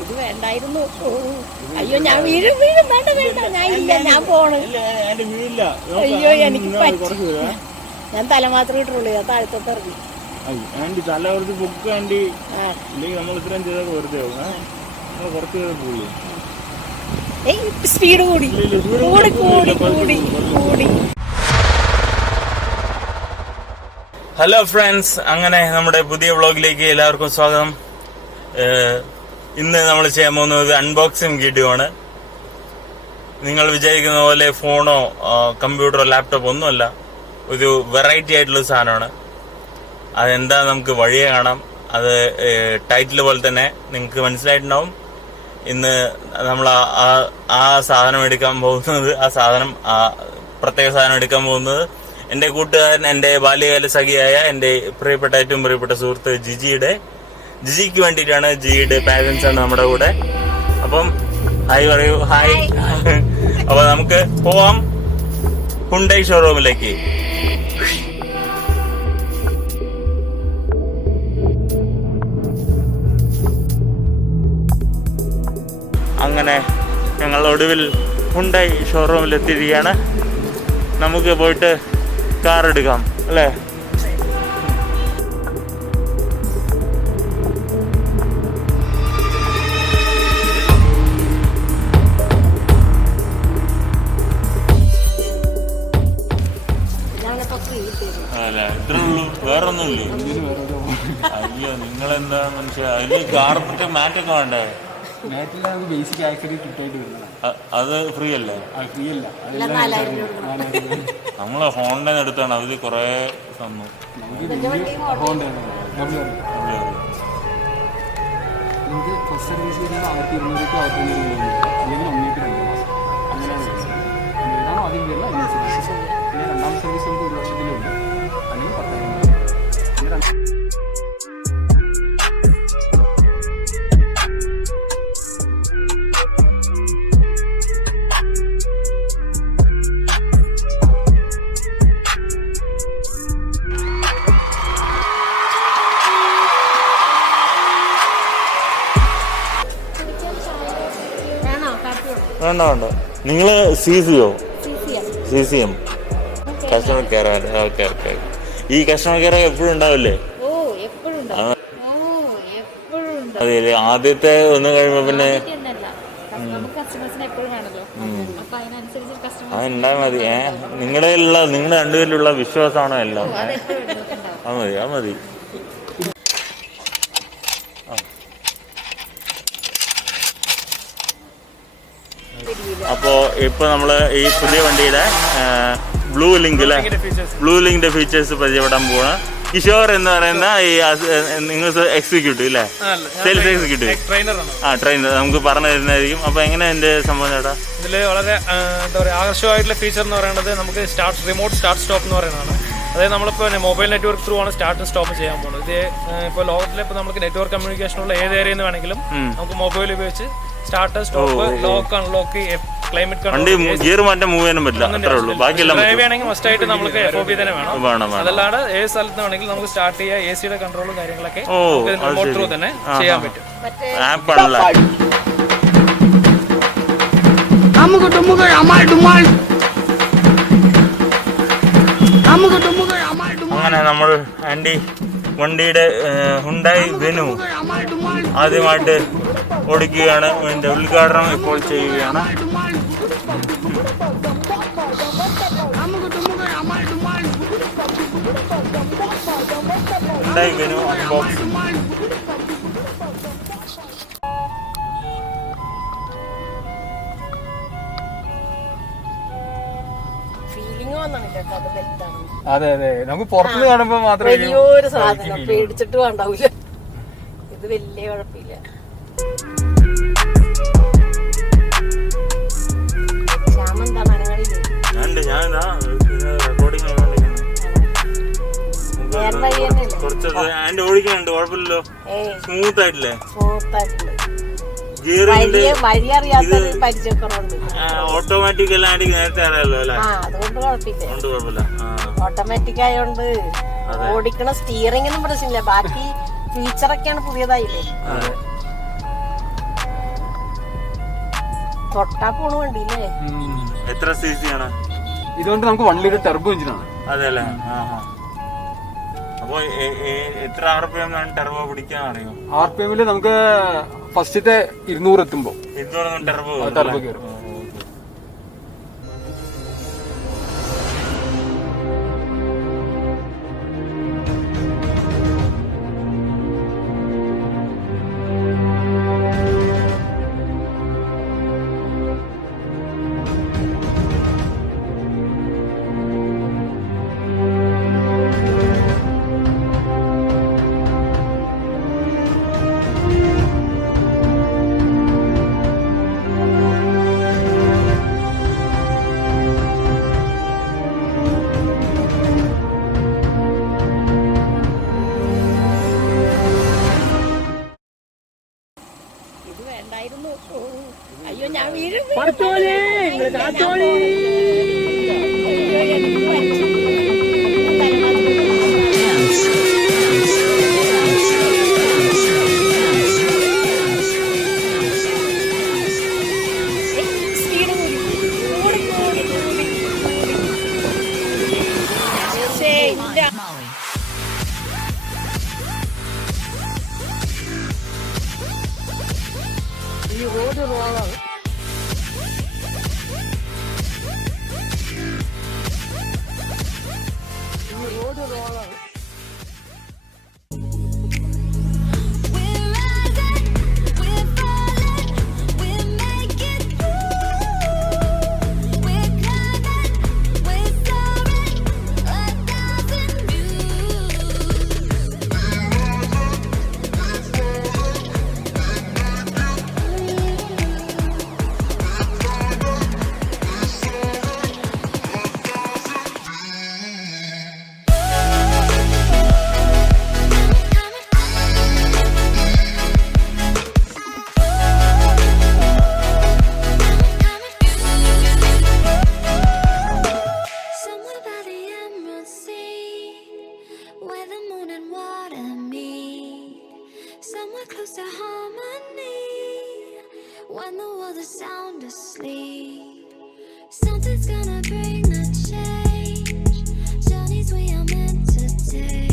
ഇത് വേണ്ടായിരുന്നു. അയ്യോ ഞാൻ വീഴും വീഴും. വേണ്ട വേണ്ട, ഞാൻ ഇല്ല, ഞാൻ പോണ്. അയ്യോ എനിക്ക് പറ്റും. ഞാൻ തല മാത്രമേ ഇട്ടുള്ളൂ, ഞാൻ താഴത്തോട്ട് ഇറങ്ങി. തല കുറച്ച് ബുക്ക് ആൻറ്റി ഇല്ലെങ്കിൽ നമ്മൾ ഇത്രയും ചെയ്തൊക്കെ വെറുതെ ആവും. നമ്മൾ കുറച്ച് പോകുള്ളൂ. സ്പീഡ് കൂടി കൂടി കൂടി കൂടി കൂടി. ഹലോ ഫ്രണ്ട്സ്, അങ്ങനെ നമ്മുടെ പുതിയ വ്ളോഗിലേക്ക് എല്ലാവർക്കും സ്വാഗതം. ഇന്ന് നമ്മൾ ചെയ്യാൻ പോകുന്നത് അൺബോക്സിങ് വീഡിയോ ആണ്. നിങ്ങൾ വിചാരിക്കുന്ന പോലെ ഫോണോ കമ്പ്യൂട്ടറോ ലാപ്ടോപ്പോ ഒന്നുമല്ല, ഒരു വെറൈറ്റി ആയിട്ടുള്ള സാധനമാണ്. അതെന്താ നമുക്ക് വഴിയെ കാണാം. അത് ടൈറ്റിൽ പോലെ തന്നെ നിങ്ങൾക്ക് മനസ്സിലായിട്ടുണ്ടാവും. ഇന്ന് നമ്മൾ ആ സാധനം എടുക്കാൻ പോകുന്നത്, പ്രത്യേക സാധനം എടുക്കാൻ പോകുന്നത് എൻ്റെ കൂട്ടുകാരൻ, എൻ്റെ ബാല്യകാല സഖിയായ എൻ്റെ ഏറ്റവും പ്രിയപ്പെട്ട സുഹൃത്ത് ജിജിക്ക് വേണ്ടിയിട്ടാണ്. ജിയുടെ പാരൻസ് ആണ് നമ്മുടെ കൂടെ. അപ്പം ഹായ് പറയൂ. ഹായ്. അപ്പൊ നമുക്ക് പോവാം ഹുണ്ടൈ ഷോറൂമിലേക്ക്. അങ്ങനെ ഞങ്ങൾ ഒടുവിൽ ഹുണ്ടൈ ഷോറൂമിൽ എത്തിയിരിക്കുകയാണ്. നമുക്ക് പോയിട്ട് കാർ എടുക്കാം അല്ലേ? അല്ലേ, ഇത്രേ ഉള്ളൂ, വേറൊന്നുമില്ലേ? അയ്യോ, നിങ്ങളെന്താ മനുഷ്യ, അതിൽ കാർപ്പറ്റ് മാറ്റൊക്കെ വേണ്ടേ? അത് ഫ്രീ അല്ലേ? നമ്മള് ഹോണ്ടയിൽ എടുത്താണ്, അവര് കൊറേ തന്നു. രണ്ടാം സർവീസ് നമുക്ക് 1 വർഷത്തിലുണ്ട്, അല്ലെങ്കിൽ 10,000. വേണ്ട വേണ്ട, നിങ്ങള് CCM customer care. Okay okay. ഈ കസ്റ്റമർ കെയർ എപ്പോഴും ഉണ്ടാവില്ലേ? അതെ, ആദ്യത്തെ ഒന്ന് കഴിയുമ്പോ പിന്നെ അതുണ്ടായാൽ മതി. നിങ്ങളുടെ രണ്ടുപേരിലുള്ള വിശ്വാസമാണോ എല്ലാം? അത് മതി. അപ്പോൾ ഇപ്പോൾ നമ്മൾ ഈ പുതിയ വണ്ടിയുടെ ബ്ലൂ ലിങ്കിന്റെ ഫീച്ചേഴ്സ് പരിചയപ്പെടാൻ പോവാണ്. കിഷോർ എന്ന് പറയുന്ന ഈ നിങ്ങൾ എക്സിക്യൂട്ടീവ് അല്ലേ? സെയിൽസ് എക്സിക്യൂട്ടീവ്, ട്രെയിനർ നമുക്ക് പറഞ്ഞു തരുന്നതായിരിക്കും. അപ്പൊ എങ്ങനെ എന്റെ സംഭവം ചേട്ടാ? ഇതിൽ വളരെ എന്താ പറയുക, ആകർഷകമായിട്ടുള്ള ഫീച്ചർ എന്ന് പറയുന്നത് നമുക്ക് റിമോട്ട് സ്റ്റാർട്ട് സ്റ്റോപ്പ് എന്ന് പറയുന്നതാണ്. അതായത് നമ്മളിപ്പോൾ മൊബൈൽ നെറ്റ്വർക്ക് ത്രൂ ആണ് സ്റ്റാർട്ടും സ്റ്റോപ്പും ചെയ്യാൻ പോകുന്നത്. ഇത് ഇപ്പോൾ ലോകത്തിൽ ഇപ്പോൾ നമുക്ക് നെറ്റ്വർക്ക് കമ്മ്യൂണിക്കേഷനുള്ള ഏത് ഏരിയയിൽ നിന്ന് വേണമെങ്കിലും നമുക്ക് മൊബൈൽ ഉപയോഗിച്ച് start stop, lock unlock, climate control, gear മാറ്റം മൂവ് ചെയ്യാനും പറ്റില്ല, അത്രേ ഉള്ളൂ. ബാക്കിയെല്ലാം വേണമെങ്കിൽ മസ്റ്റായിട്ട് നമുക്ക് FOB തന്നെ വേണം. അതല്ലാതെ ഏത് സ്ഥലത്ത് വേണമെങ്കിലും നമുക്ക് സ്റ്റാർട്ട് ചെയ്യാം. AC-യുടെ കൺട്രോളും കാര്യങ്ങളൊക്കെ റിമോട്ട് ത്രൂ തന്നെ ചെയ്യാൻ പറ്റും. അങ്ങനെ നമ്മൾ വണ്ടിയുടെ ഹുണ്ടായി വെനു ആദ്യമായിട്ട് ഓടിക്കുകയാണ്. ഇതിന്റെ ഉദ്ഘാടനം ഇപ്പോൾ ചെയ്യുകയാണ്. Hyundai venue unboxing. അതെ അതെ, നമുക്ക് പുറത്തുനിന്ന് കാണുമ്പോ മാത്രമേ വലിയൊരു സാധനം പേടിച്ചിട്ട് വേണ്ടാവൂല. ഇത് വലിയ കുഴപ്പമില്ല. ഓടിക്കുന്നുണ്ട്, കുഴപ്പമില്ലല്ലോ. സ്മൂത്ത് ആയിട്ടില്ലേ? ഓട്ടോമാറ്റിക് എല്ലാം നേരത്തെ അറിയാലോ അല്ലേ? അതുകൊണ്ട് കുഴപ്പമില്ല. ഓട്ടോമാറ്റിക് ആയോണ്ട് ഓടിക്കണ സ്റ്റിയറിംഗിനും പ്രശ്നമില്ല. ബാക്കി ഫീച്ചറൊക്കെയാണ് പുതിയതായില്ലേ. തൊട്ടാ പോണ വണ്ടിയില്ലേ? എത്ര CC ആണ്? ഇതുകൊണ്ട് നമുക്ക് 1 ലിറ്റർ ടെർബോ എഞ്ചിനാണ്. അതെ അല്ലേ? അപ്പൊ എത്ര RPM ടെർബോ പിടിക്കാൻ അറിയോ? RPM നമുക്ക് ഫസ്റ്റത്തെ 200 എത്തുമ്പോ ടെർബോ കയറും. അയ്യോ ഞാൻ വീഴും. സ്പീഡ് ഈ റോഡ് റോളാണ്. Close to harmony when the world is sound asleep. Something's gonna bring the change. Journeys we are meant to take.